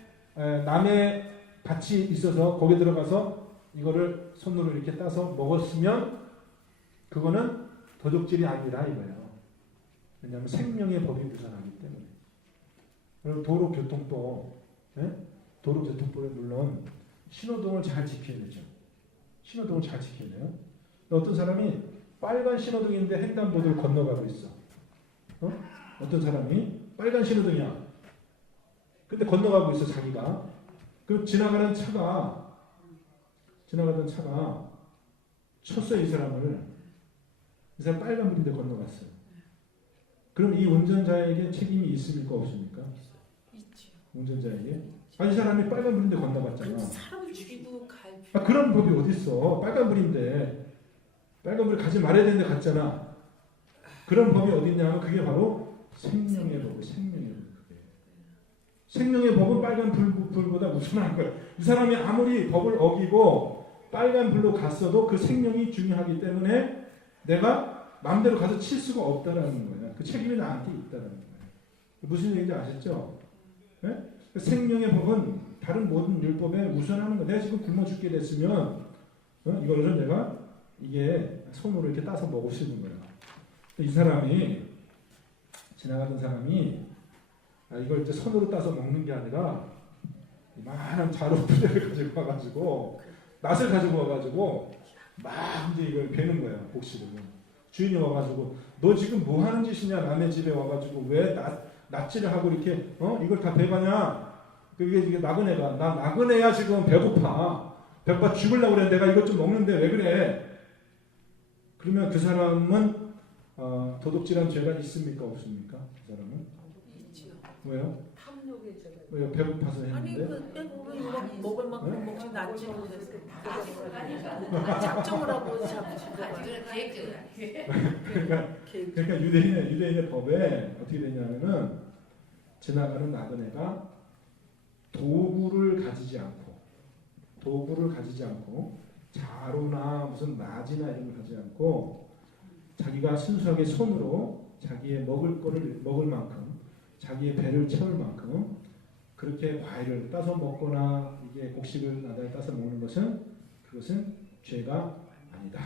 남의 밭이 있어서 거기에 들어가서 이거를 손으로 이렇게 따서 먹었으면 그거는 도둑질이 아니라 이거예요. 왜냐하면 생명의 법이 우선하기 때문에. 그리고 도로교통법에 물론 신호등을 잘 지켜야 되죠. 신호등을 잘 지켜야 돼요. 어떤 사람이 빨간 신호등인데 횡단보도를 건너가고 있어. 어떤 사람이 빨간 신호등이야. 근데 건너가고 있어 자기가. 그럼 지나가던 차가 쳤어요 이 사람을. 이 사람 빨간불인데 건너갔어요. 그럼 이 운전자에게 책임이 있습니까 없습니까? 있죠. 운전자에게? 이 사람이 빨간불인데 건너갔잖아. 근데 사람을 죽이고 갈 그런 법이 어딨어. 빨간불인데 빨간불 가지 말아야 되는데 갔잖아. 그런 법이 어딨냐면 그게 바로 생명의 법이에요. 생명의 법. 생명의 법은 빨간 불보다 우선한 거예요. 이 사람이 아무리 법을 어기고 빨간 불로 갔어도 그 생명이 중요하기 때문에 내가 마음대로 가서 칠 수가 없다라는 거예요. 그 책임이 나한테 있다라는 거예요. 무슨 얘기인지 아셨죠? 네? 생명의 법은 다른 모든 율법에 우선하는 거예요. 내가 지금 굶어 죽게 됐으면 이거를 내가 이게 손으로 이렇게 따서 먹을 수 있는 거예요. 이 사람이 지나가던 사람이 이걸 이제 손으로 따서 먹는 게 아니라 이만한 자루 부대를 가지고 와가지고 낫을 가지고 와가지고 막 이제 이걸 베는 거야. 곡식을. 주인이 와가지고 너 지금 뭐 하는 짓이냐 남의 집에 와가지고 왜 낫질을 하고 이렇게 이걸 다 베가냐? 이게 나그네가 나 나그네야 지금 배고파 죽으려고 그래. 내가 이것 좀 먹는데 왜 그래? 그러면 그 사람은 도둑질한 죄가 있습니까 없습니까? 그 사람은? 있죠. 왜요? 탐욕의 죄가 왜요? 배고파서 아니 했는데? 그 빼고는 먹을 만큼 먹지 낫지 아직은 작정을 하고 잡으신 거예요. 아직은 계획대로 그러니까 유대인의 법에 어떻게 되냐면은 지나가는 나그네가 도구를 가지지 않고 자루나 무슨 나지나 이런 걸 가지지 않고 자기가 순수하게 손으로 자기의 먹을 만큼 자기의 배를 채울 만큼 그렇게 과일을 따서 먹거나 이게 곡식을 나달이 따서 먹는 것은 그것은 죄가 아니다.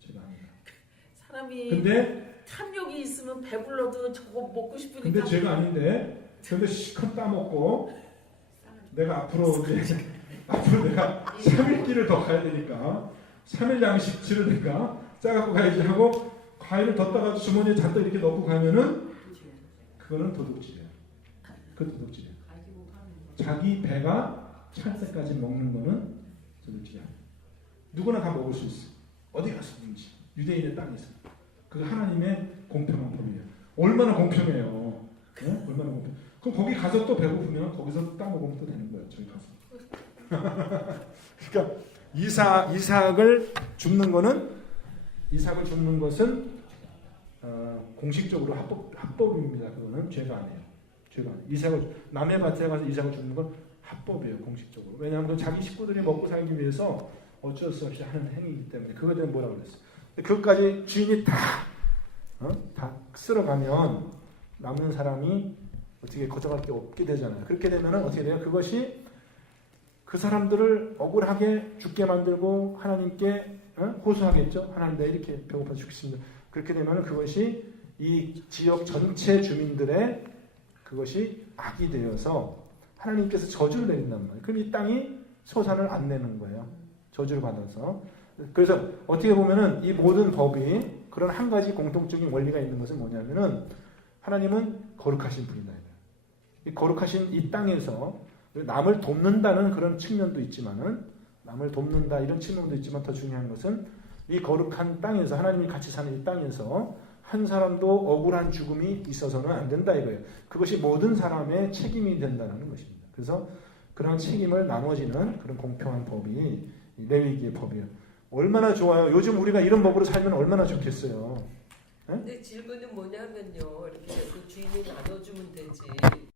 죄가 아니다. 사람이 근데 탐욕이 있으면 배불러도 저거 먹고 싶으니까. 근데 죄가 아닌데 근데 시컷 따먹고 내가 앞으로 내가 3일길을 더 가야 되니까 3일 양식 치르니까 짜갖고 가야지 하고 과일을 뒀다가 주머니에 잔뜩 이렇게 넣고 가면은 그거는 도둑질이야. 그 도둑질이야. 자기 배가 찰 때까지 먹는 거는 도둑질이야. 누구나 다 먹을 수 있어. 어디 가서든지 유대인의 땅에서. 그 하나님의 공평한 법이에요. 얼마나 공평해요. 네? 얼마나 공평. 그럼 거기 가서 또 배고프면 거기서 땅 먹으면 또 되는 거예요. 저기 가서. 그러니까 이삭을 줍는 것은 공식적으로 합법입니다. 그거는 죄가 아니에요. 죄가 아니에요. 남의 밭에 가서 이삭을 줍는 건 합법이에요. 공식적으로. 왜냐하면 자기 식구들이 먹고 살기 위해서 어쩔 수 없이 하는 행위이기 때문에 그거에 대한 뭐라고 그랬어요. 그것까지 주인이 다 쓸어가면 남는 사람이 어떻게 거저갈 게 없게 되잖아요. 그렇게 되면 어떻게 돼요? 그것이 그 사람들을 억울하게 죽게 만들고 하나님께 호소하겠죠. 하나님 내 이렇게 배고파 죽겠습니다. 그렇게 되면 그것이 이 지역 전체 주민들의 그것이 악이 되어서 하나님께서 저주를 내린단 말이에요. 그럼 이 땅이 소산을 안 내는 거예요. 저주를 받아서. 그래서 어떻게 보면은 이 모든 법이 그런 한 가지 공통적인 원리가 있는 것은 뭐냐면은 하나님은 거룩하신 분이다. 이 거룩하신 이 땅에서 남을 돕는다는 그런 측면도 있지만은 남을 돕는다 이런 측면도 있지만 더 중요한 것은 이 거룩한 땅에서 하나님이 같이 사는 이 땅에서 한 사람도 억울한 죽음이 있어서는 안 된다 이거예요. 그것이 모든 사람의 책임이 된다는 것입니다. 그래서 그런 책임을 나눠지는 그런 공평한 법이 레위기의 법이에요. 얼마나 좋아요. 요즘 우리가 이런 법으로 살면 얼마나 좋겠어요. 근데 질문은 뭐냐면요. 이렇게 그 주인이 나눠주면 되지.